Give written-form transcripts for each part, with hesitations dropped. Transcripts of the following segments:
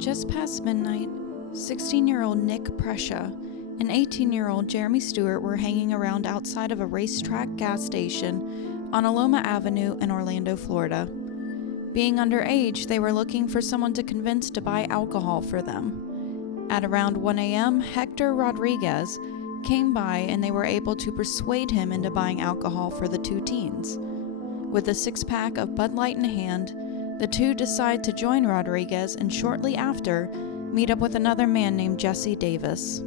Just past midnight, 16-year-old Nick Presha and 18-year-old Jeremy Stewart were hanging around outside of a racetrack gas station on Aloma Avenue in Orlando, Florida. Being underage, they were looking for someone to convince to buy alcohol for them. At around 1 a.m., Hector Rodriguez came by and they were able to persuade him into buying alcohol for the two teens. With a six-pack of Bud Light in hand, the two decide to join Rodriguez and shortly after meet up with another man named Jesse Davis.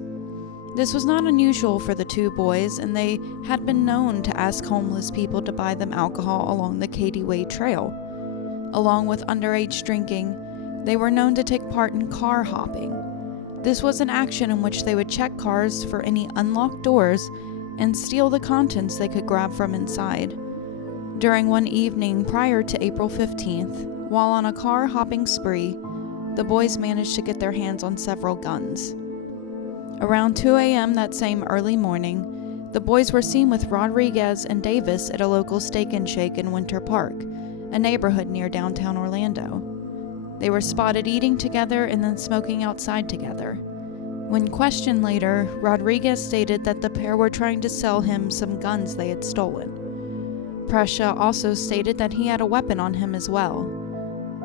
This was not unusual for the two boys, and they had been known to ask homeless people to buy them alcohol along the Cady Trail. Along with underage drinking, they were known to take part in car hopping. This was an action in which they would check cars for any unlocked doors and steal the contents they could grab from inside. During one evening prior to April 15th, while on a car hopping spree, the boys managed to get their hands on several guns. Around 2 a.m. that same early morning, the boys were seen with Rodriguez and Davis at a local Steak and Shake in Winter Park, a neighborhood near downtown Orlando. They were spotted eating together and then smoking outside together. When questioned later, Rodriguez stated that the pair were trying to sell him some guns they had stolen. Presha also stated that he had a weapon on him as well.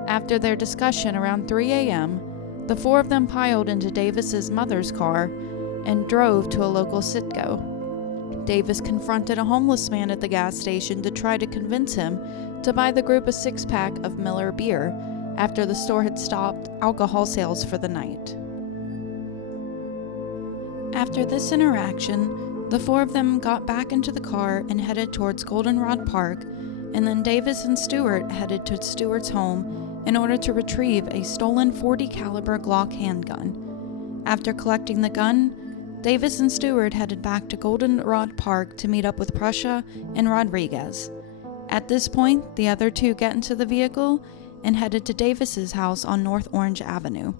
After their discussion around 3 a.m., the four of them piled into Davis's mother's car and drove to a local Citgo. Davis confronted a homeless man at the gas station to try to convince him to buy the group a six-pack of Miller beer after the store had stopped alcohol sales for the night. After this interaction, the four of them got back into the car and headed towards Goldenrod Park, and then Davis and Stewart headed to Stewart's home in order to retrieve a stolen .40 caliber Glock handgun. After collecting the gun, Davis and Stewart headed back to Goldenrod Park to meet up with Presha and Rodriguez. At this point, the other two get into the vehicle and headed to Davis's house on North Orange Avenue.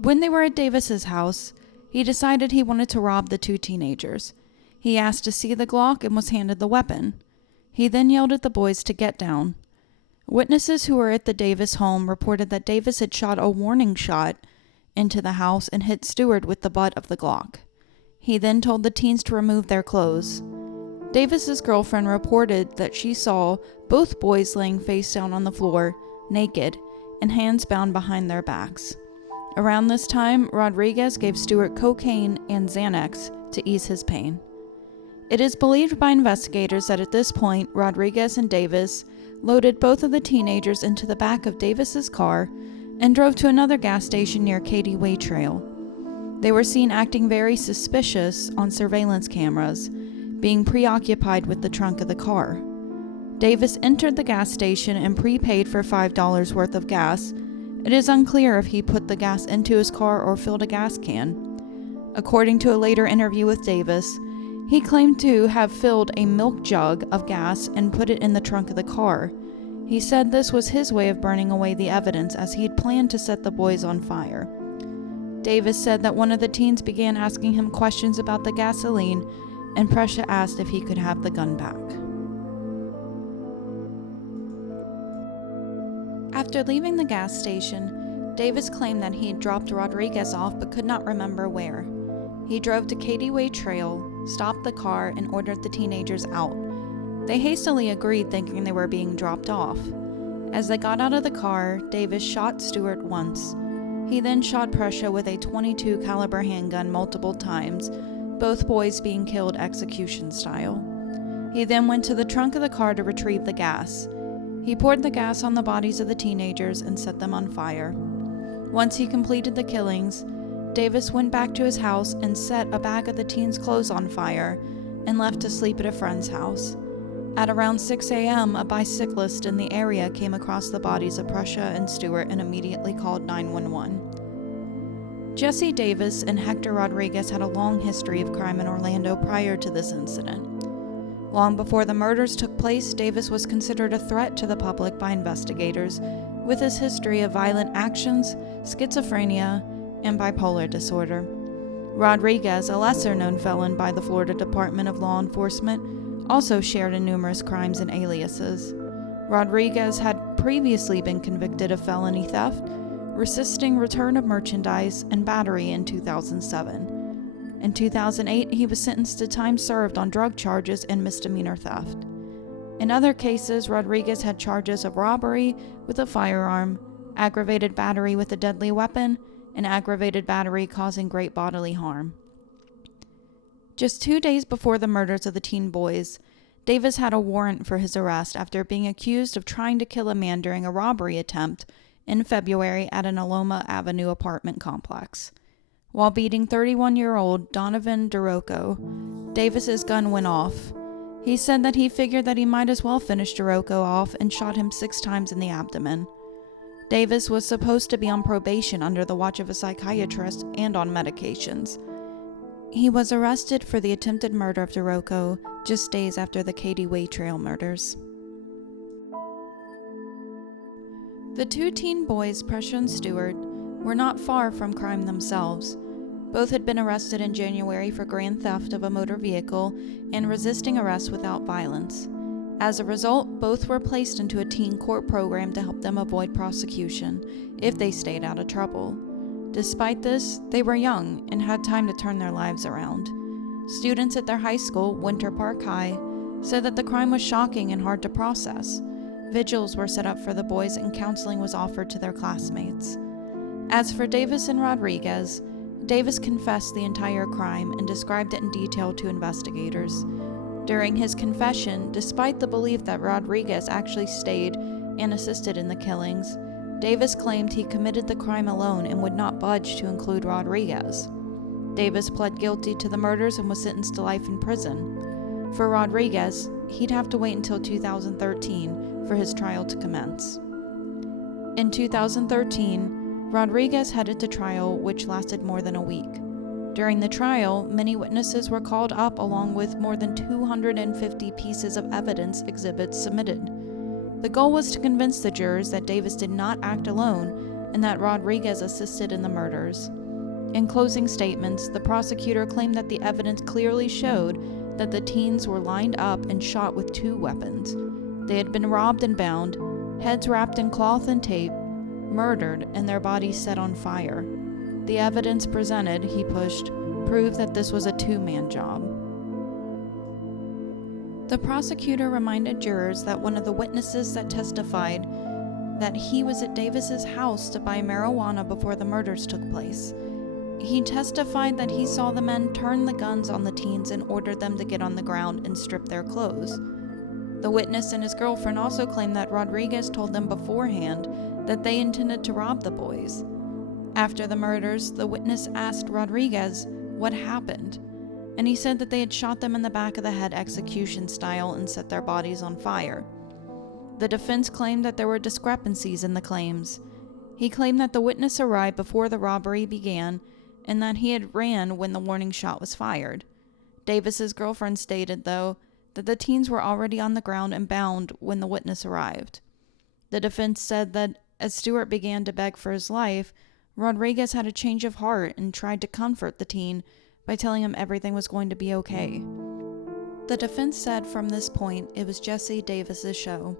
When they were at Davis's house, he decided he wanted to rob the two teenagers. He asked to see the Glock and was handed the weapon. He then yelled at the boys to get down. Witnesses who were at the Davis home reported that Davis had shot a warning shot into the house and hit Stewart with the butt of the Glock. He then told the teens to remove their clothes. Davis's girlfriend reported that she saw both boys laying face down on the floor, naked, and hands bound behind their backs. Around this time, Rodriguez gave Stewart cocaine and Xanax to ease his pain. It is believed by investigators that at this point, Rodriguez and Davis loaded both of the teenagers into the back of Davis's car and drove to another gas station near Cady Trail. They were seen acting very suspicious on surveillance cameras, being preoccupied with the trunk of the car. Davis entered the gas station and prepaid for $5 worth of gas. It is unclear if he put the gas into his car or filled a gas can. According to a later interview with Davis, he claimed to have filled a milk jug of gas and put it in the trunk of the car. He said this was his way of burning away the evidence, as he had planned to set the boys on fire. Davis said that one of the teens began asking him questions about the gasoline, and Presha asked if he could have the gun back. After leaving the gas station, Davis claimed that he had dropped Rodriguez off but could not remember where. He drove to Cady Trail, stopped the car, and ordered the teenagers out. They hastily agreed, thinking they were being dropped off. As they got out of the car, Davis shot Stewart once. He then shot Presha with a .22 caliber handgun multiple times, both boys being killed execution style. He then went to the trunk of the car to retrieve the gas. He poured the gas on the bodies of the teenagers and set them on fire. Once he completed the killings, Davis went back to his house and set a bag of the teens' clothes on fire and left to sleep at a friend's house. At around 6 a.m., a bicyclist in the area came across the bodies of Presha and Stewart and immediately called 911. Jesse Davis and Hector Rodriguez had a long history of crime in Orlando prior to this incident. Long before the murders took place, Davis was considered a threat to the public by investigators, with his history of violent actions, schizophrenia, and bipolar disorder. Rodriguez, a lesser-known felon by the Florida Department of Law Enforcement, also shared in numerous crimes and aliases. Rodriguez had previously been convicted of felony theft, resisting return of merchandise, and battery in 2007. In 2008, he was sentenced to time served on drug charges and misdemeanor theft. In other cases, Rodriguez had charges of robbery with a firearm, aggravated battery with a deadly weapon, and aggravated battery causing great bodily harm. Just 2 days before the murders of the teen boys, Davis had a warrant for his arrest after being accused of trying to kill a man during a robbery attempt in February at an Aloma Avenue apartment complex. While beating 31-year-old Donovan DeRocco, Davis's gun went off. He said that he figured that he might as well finish DeRocco off and shot him 6 times in the abdomen. Davis was supposed to be on probation under the watch of a psychiatrist and on medications. He was arrested for the attempted murder of DeRocco just days after the Cady Way Trail murders. The 2 teen boys, Presha and Stewart, were not far from crime themselves. Both had been arrested in January for grand theft of a motor vehicle and resisting arrest without violence. As a result, both were placed into a teen court program to help them avoid prosecution if they stayed out of trouble. Despite this, they were young and had time to turn their lives around. Students at their high school, Winter Park High, said that the crime was shocking and hard to process. Vigils were set up for the boys and counseling was offered to their classmates. As for Davis and Rodriguez, Davis confessed the entire crime and described it in detail to investigators. During his confession, despite the belief that Rodriguez actually stayed and assisted in the killings, Davis claimed he committed the crime alone and would not budge to include Rodriguez. Davis pled guilty to the murders and was sentenced to life in prison. For Rodriguez, he'd have to wait until 2013 for his trial to commence. In 2013, Rodriguez headed to trial, which lasted more than a week. During the trial, many witnesses were called up along with more than 250 pieces of evidence exhibits submitted. The goal was to convince the jurors that Davis did not act alone and that Rodriguez assisted in the murders. In closing statements, the prosecutor claimed that the evidence clearly showed that the teens were lined up and shot with 2 weapons. They had been robbed and bound, heads wrapped in cloth and tape, murdered, and their bodies set on fire. The evidence presented, he pushed, proved that this was a 2-man job. The prosecutor reminded jurors that one of the witnesses that testified that he was at Davis's house to buy marijuana before the murders took place. He testified that he saw the men turn the guns on the teens and ordered them to get on the ground and strip their clothes. The witness and his girlfriend also claimed that Rodriguez told them beforehand that they intended to rob the boys. After the murders, the witness asked Rodriguez what happened, and he said that they had shot them in the back of the head execution style and set their bodies on fire. The defense claimed that there were discrepancies in the claims. He claimed that the witness arrived before the robbery began and that he had ran when the warning shot was fired. Davis's girlfriend stated, though, that the teens were already on the ground and bound when the witness arrived. The defense said that as Stewart began to beg for his life, Rodriguez had a change of heart and tried to comfort the teen by telling him everything was going to be okay. The defense said from this point it was Jesse Davis's show.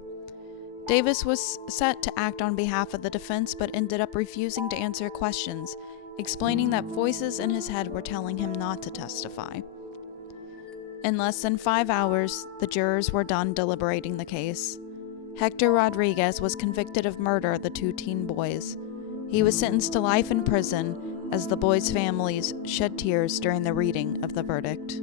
Davis was set to act on behalf of the defense but ended up refusing to answer questions, explaining that voices in his head were telling him not to testify. In less than 5 hours, the jurors were done deliberating the case. Hector Rodriguez was convicted of murder of the 2 teen boys. He was sentenced to life in prison as the boys' families shed tears during the reading of the verdict.